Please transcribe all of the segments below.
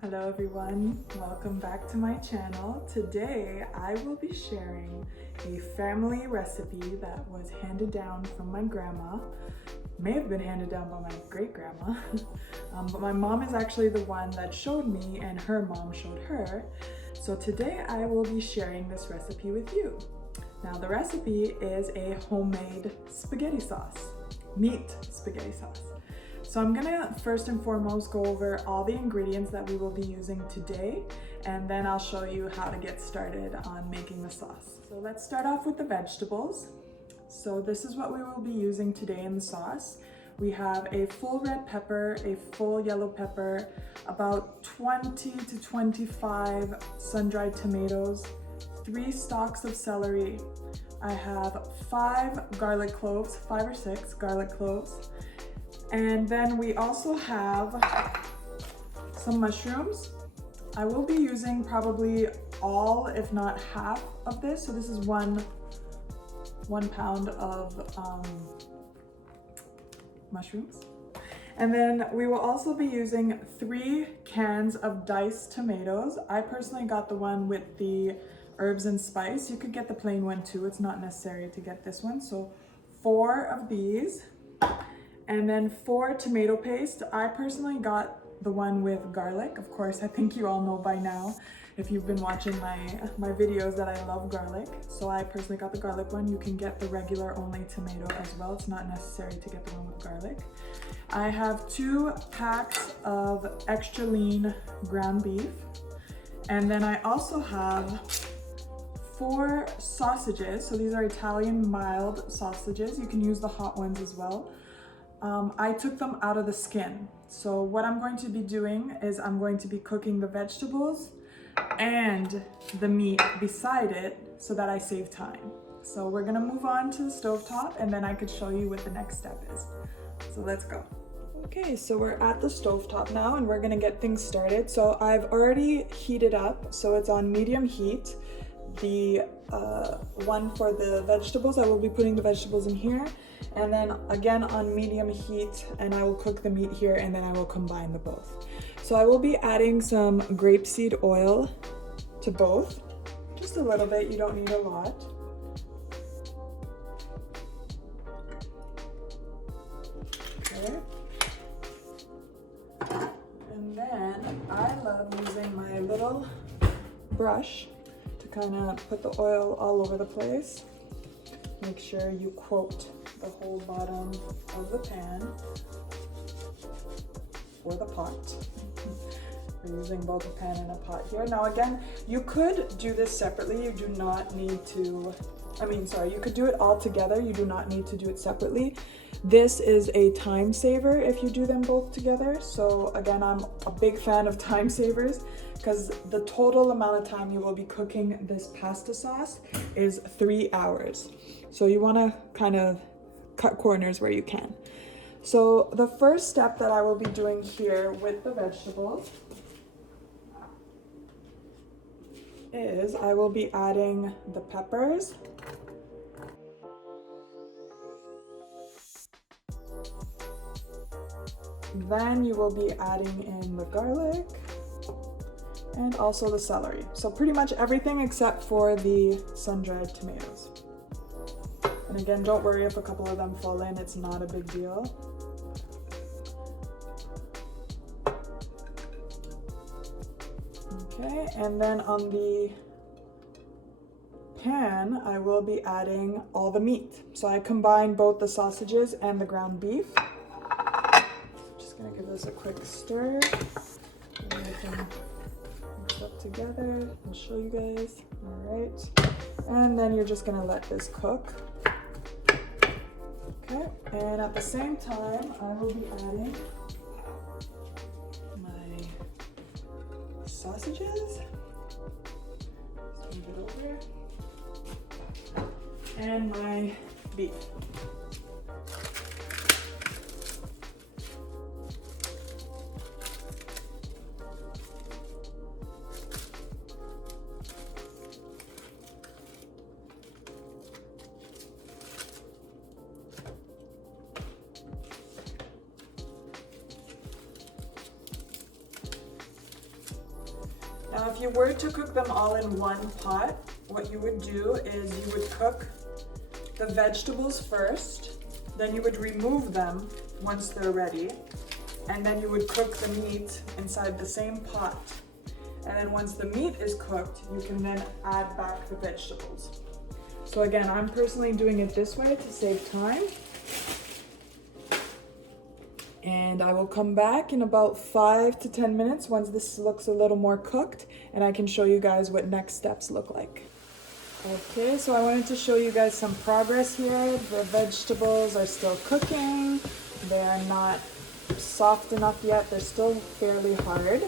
Hello everyone, welcome back to my channel. Today I will be sharing a family recipe that was handed down from my grandma. May have been handed down by my great-grandma, but my mom is actually the one that showed me and her mom showed her. So today I will be sharing this recipe with you. Now the recipe is a homemade spaghetti sauce, meat spaghetti sauce. So I'm gonna first and foremost go over all the ingredients that we will be using today, and then I'll show you how to get started on making the sauce. So let's start off with the vegetables. So this is what we will be using today in the sauce. We have a full red pepper, a full yellow pepper, about 20 to 25 sun-dried tomatoes, 3 stalks of celery. I have 5 garlic cloves, 5 or 6 garlic cloves. And then we also have some mushrooms. I will be using probably all, if not half of this. So this is one pound of mushrooms. And then we will also be using 3 cans of diced tomatoes. I personally got the one with the herbs and spice. You could get the plain one too. It's not necessary to get this one. So 4 of these. And then 4 tomato paste. I personally got the one with garlic. Of course, I think you all know by now, if you've been watching my videos, that I love garlic. So I personally got the garlic one. You can get the regular only tomato as well. It's not necessary to get the one with garlic. I have 2 packs of extra lean ground beef. And then I also have 4 sausages. So these are Italian mild sausages. You can use the hot ones as well. I took them out of the skin. So what I'm going to be doing is I'm going to be cooking the vegetables and the meat beside it so that I save time. So we're gonna move on to the stovetop and then I could show you what the next step is. So let's go. Okay, so we're at the stovetop now and we're gonna get things started. So I've already heated up, so it's on medium heat. The one for the vegetables, I will be putting the vegetables in here, and then again on medium heat, and I will cook the meat here, and then I will combine the both. So I will be adding some grapeseed oil to both, just a little bit, you don't need a lot. Okay. And then I love using my little brush to kind of put the oil all over the place. Make sure you coat the whole bottom of the pan or the pot. We're using both a pan and a pot here. Now again, you could do this separately. You do not need to, you could do it all together. You do not need to do it separately. This is a time saver if you do them both together. So again, I'm a big fan of time savers because the total amount of time you will be cooking this pasta sauce is 3 hours. So you want to kind of cut corners where you can. So the first step that I will be doing here with the vegetables is I will be adding the peppers. Then you will be adding in the garlic and also the celery. So pretty much everything except for the sun-dried tomatoes. And again, don't worry if a couple of them fall in, it's not a big deal. Okay, and then on the pan, I will be adding all the meat. So I combine both the sausages and the ground beef. Just gonna give this a quick stir. And we can mix up together. I'll show you guys. All right. And then you're just gonna let this cook. Okay, and at the same time, I will be adding my sausages. Just move it over. And my beef. Now, if you were to cook them all in one pot, what you would do is you would cook the vegetables first, then you would remove them once they're ready, and then you would cook the meat inside the same pot. And then once the meat is cooked, you can then add back the vegetables. So again, I'm personally doing it this way to save time. And I will come back in about 5 to 10 minutes once this looks a little more cooked, and I can show you guys what next steps look like. Okay, so I wanted to show you guys some progress here. The vegetables are still cooking. They are not soft enough yet. They're still fairly hard.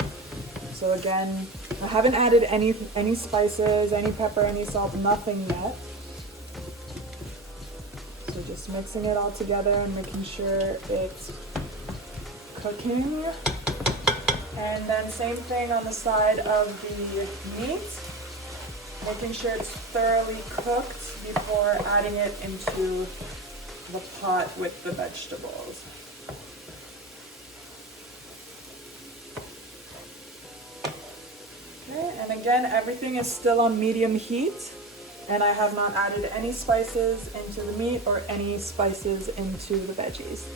So again, I haven't added any spices, any pepper, any salt, nothing yet. So just mixing it all together and making sure it's cooking. And then same thing on the side of the meat, making sure it's thoroughly cooked before adding it into the pot with the vegetables. Okay, and again, everything is still on medium heat, and I have not added any spices into the meat or any spices into the veggies.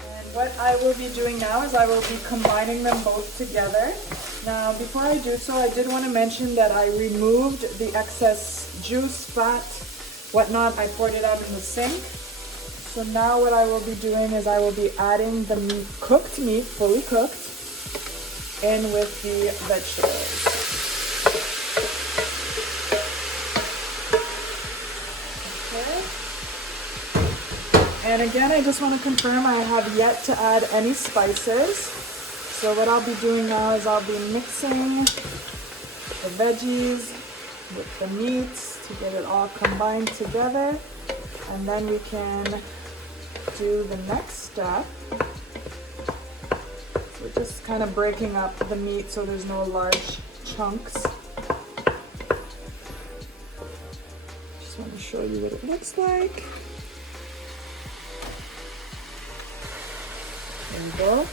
And what I will be doing now is I will be combining them both together. Now, before I do so, I did want to mention that I removed the excess juice, fat, whatnot. I poured it out in the sink. So now what I will be doing is I will be adding the meat, cooked meat, fully cooked, in with the vegetables. And again, I just want to confirm I have yet to add any spices. So what I'll be doing now is I'll be mixing the veggies with the meats to get it all combined together. And then we can do the next step. We're just kind of breaking up the meat so there's no large chunks. Just want to show you what it looks like. There we go.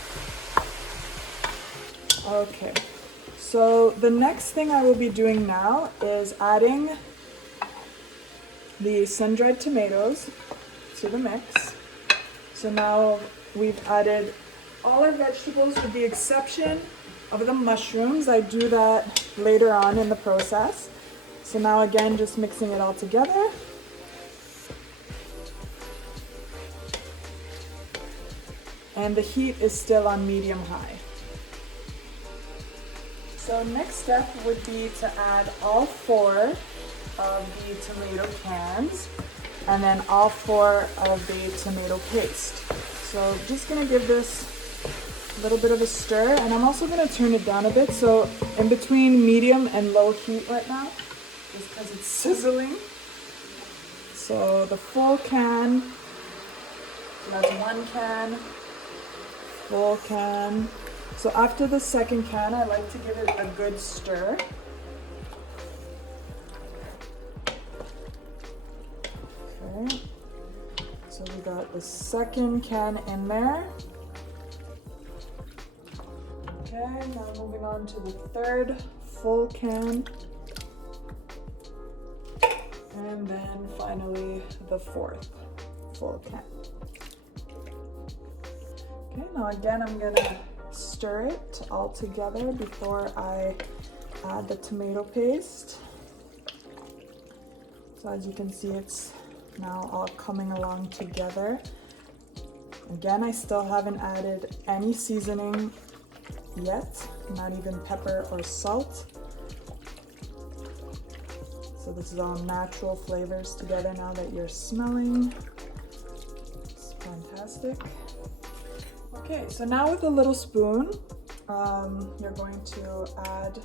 Okay, so the next thing I will be doing now is adding the sun-dried tomatoes to the mix. So now we've added all our vegetables with the exception of the mushrooms. I do that later on in the process. So now again, just mixing it all together. And the heat is still on medium-high. So next step would be to add all 4 of the tomato cans and then all 4 of the tomato paste. So just gonna give this a little bit of a stir, and I'm also gonna turn it down a bit. So in between medium and low heat right now, just because it's sizzling. So the full can, that's 1 can, full can. So after the second can, I like to give it a good stir. Okay, so we got the second can in there. Okay, now moving on to the third full can. And then finally the 4th full can. Okay, now again, I'm gonna stir it all together before I add the tomato paste. So as you can see, it's now all coming along together. Again, I still haven't added any seasoning yet, not even pepper or salt. So this is all natural flavors together now that you're smelling. It's fantastic. Okay, so now with a little spoon, you're going to add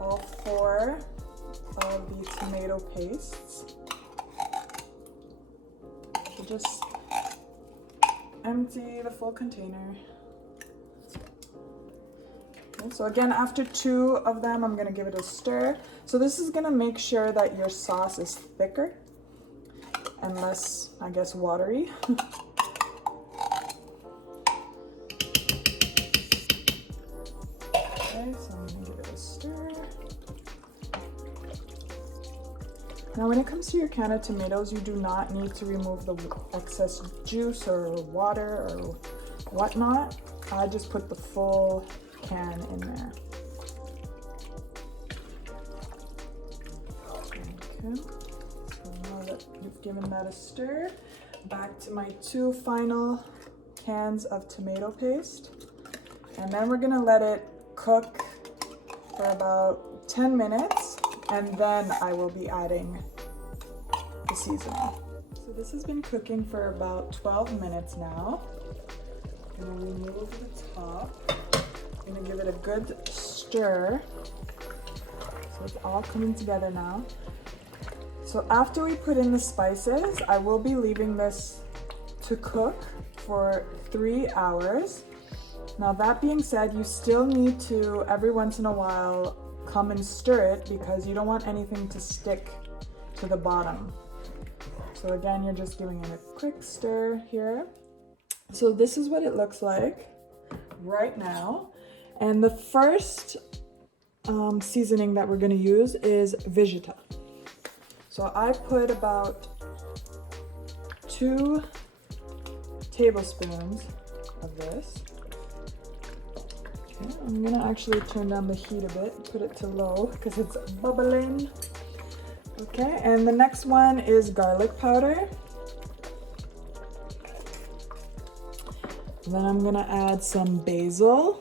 all 4 of the tomato pastes. So just empty the full container. Okay, so again, after 2 of them, I'm gonna give it a stir. So this is gonna make sure that your sauce is thicker and less, I guess, watery. Okay, so I'm gonna give it a when it comes to your can of tomatoes, you do not need to remove the excess juice or water or whatnot. I just put the full can in there. Okay, so now that you've given that a stir, back to my 2 final cans of tomato paste. And then we're gonna let it cook for about 10 minutes, and then I will be adding the seasoning. So this has been cooking for about 12 minutes now. I'm gonna remove the top. I'm gonna give it a good stir. So it's all coming together now. So after we put in the spices, I will be leaving this to cook for 3 hours. Now that being said, you still need to, every once in a while, come and stir it because you don't want anything to stick to the bottom. So again, you're just giving it a quick stir here. So this is what it looks like right now. And the first seasoning that we're gonna use is Végéta. So I put about 2 tablespoons of this. Okay, I'm gonna actually turn down the heat a bit, put it to low because it's bubbling. Okay, and the next one is garlic powder. Then I'm gonna add some basil.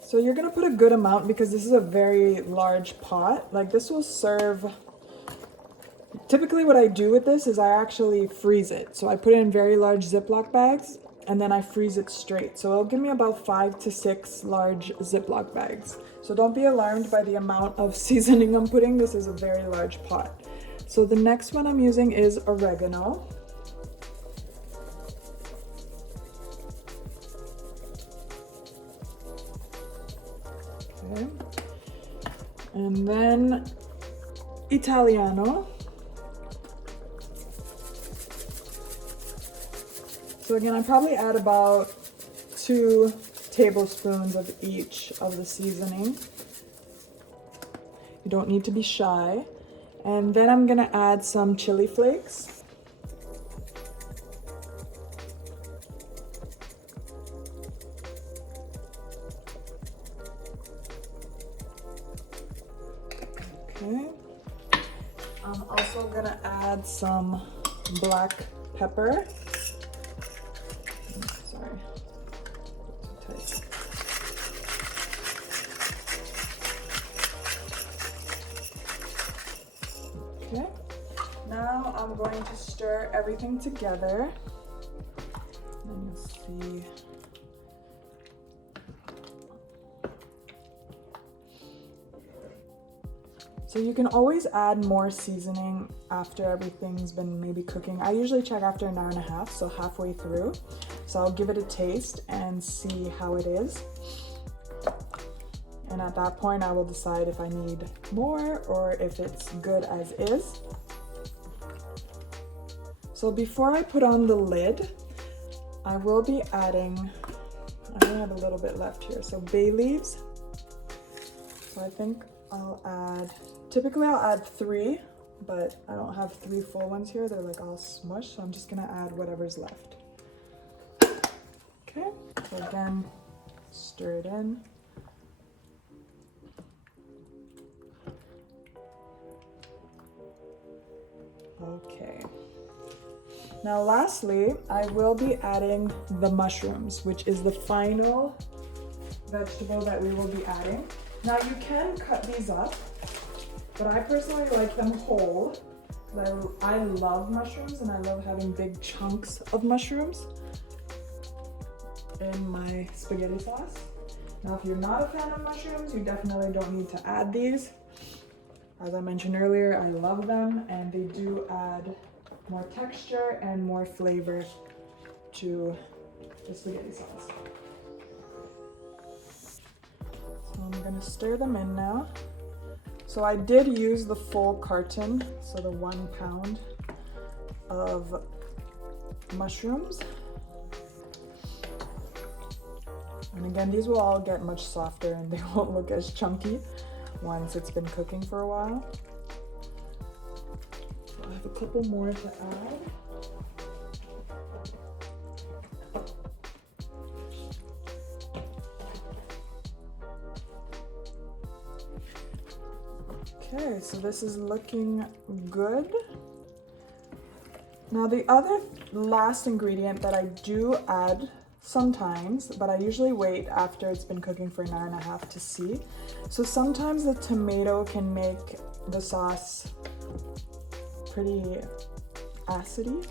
So you're gonna put a good amount because this is a very large pot. Like this will serve, typically what I do with this is I actually freeze it. So I put it in very large Ziploc bags and then I freeze it straight. So it'll give me about 5 to 6 large Ziploc bags. So don't be alarmed by the amount of seasoning I'm putting. This is a very large pot. So the next one I'm using is oregano. Okay. And then Italiano. So again, I probably add about 2 tablespoons of each of the seasoning. You don't need to be shy. And then I'm gonna add some chili flakes. Okay. I'm also gonna add some black pepper. Sorry. Too tight. Okay. Now I'm going to stir everything together. And you'll see. So you can always add more seasoning after everything's been maybe cooking. I usually check after an hour and a half, so halfway through. So I'll give it a taste and see how it is. And at that point, I will decide if I need more or if it's good as is. So before I put on the lid, I will be adding, I only have a little bit left here, so bay leaves. So I think I'll add, typically I'll add 3, but I don't have 3 full ones here. They're like all smushed, so I'm just gonna add whatever's left. Okay, so again, stir it in. Okay. Now lastly, I will be adding the mushrooms, which is the final vegetable that we will be adding. Now you can cut these up, but I personally like them whole. I love mushrooms and I love having big chunks of mushrooms in my spaghetti sauce. Now if you're not a fan of mushrooms, you definitely don't need to add these. As I mentioned earlier, I love them and they do add more texture and more flavor to the spaghetti sauce. So I'm gonna stir them in now. So I did use the full carton, so the 1 pound of mushrooms. And again, these will all get much softer and they won't look as chunky. once it's been cooking for a while. So I have a couple more to add. Okay, so this is looking good. Now the other last ingredient that I do add sometimes, but I usually wait after it's been cooking for an hour and a half to see. So sometimes the tomato can make the sauce pretty acidy.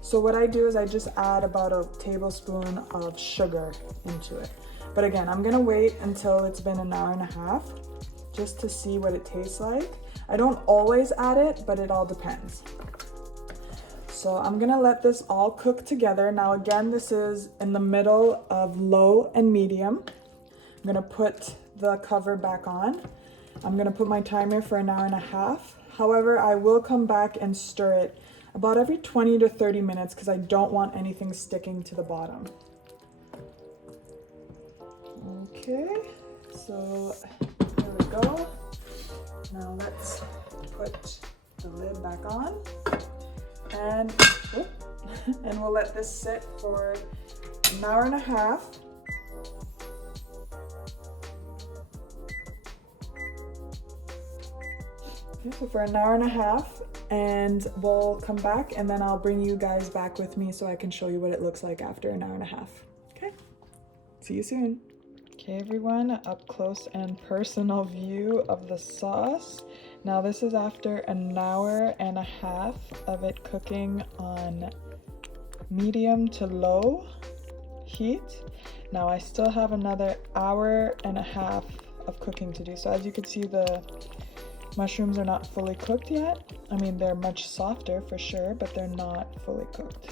So what I do is I just add about a tablespoon of sugar into it. But again, I'm gonna wait until it's been an hour and a half just to see what it tastes like. I don't always add it, but it all depends. So I'm gonna let this all cook together. Now again, this is in the middle of low and medium. I'm gonna put the cover back on. I'm gonna put my timer for an hour and a half. However, I will come back and stir it about every 20 to 30 minutes because I don't want anything sticking to the bottom. Okay, so there we go. Now let's put the lid back on. And we'll let this sit for an hour and a half. Okay, so for an hour and a half, and we'll come back and then I'll bring you guys back with me so I can show you what it looks like after an hour and a half. Okay, see you soon. Okay everyone, up close and personal view of the sauce. Now this is after an hour and a half of it cooking on medium to low heat. Now I still have another hour and a half of cooking to do. So as you can see, the mushrooms are not fully cooked yet. I mean, they're much softer for sure, but they're not fully cooked.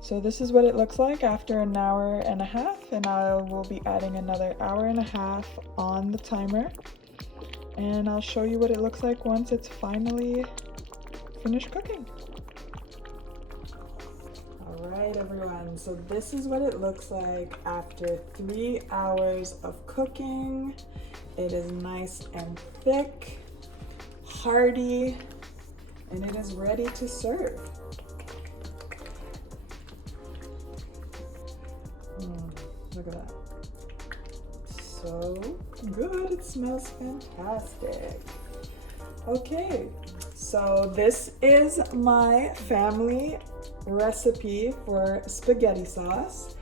So this is what it looks like after an hour and a half, and I will be adding another hour and a half on the timer. And I'll show you what it looks like once it's finally finished cooking. All right, everyone, so this is what it looks like after 3 hours of cooking. It is nice and thick, hearty, and it is ready to serve. Look at that. So good, it smells fantastic. Okay, so this is my family recipe for spaghetti sauce,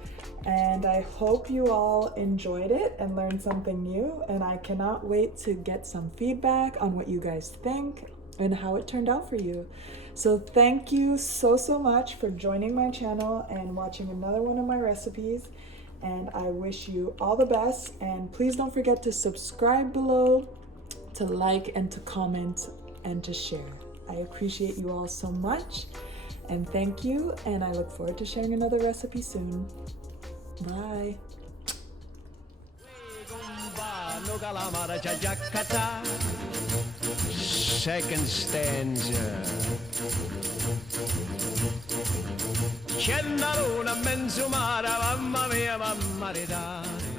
and I hope you all enjoyed it and learned something new, and I cannot wait to get some feedback on what you guys think and how it turned out for you. So thank you so much for joining my channel and watching another one of my recipes. And I wish you all the best, and please don't forget to subscribe below, to like and to comment and to share. I appreciate you all so much, and thank you, and I look forward to sharing another recipe soon. Bye. Second stanza. C'è una luna mezzo mare, mamma mia, mamma ridare.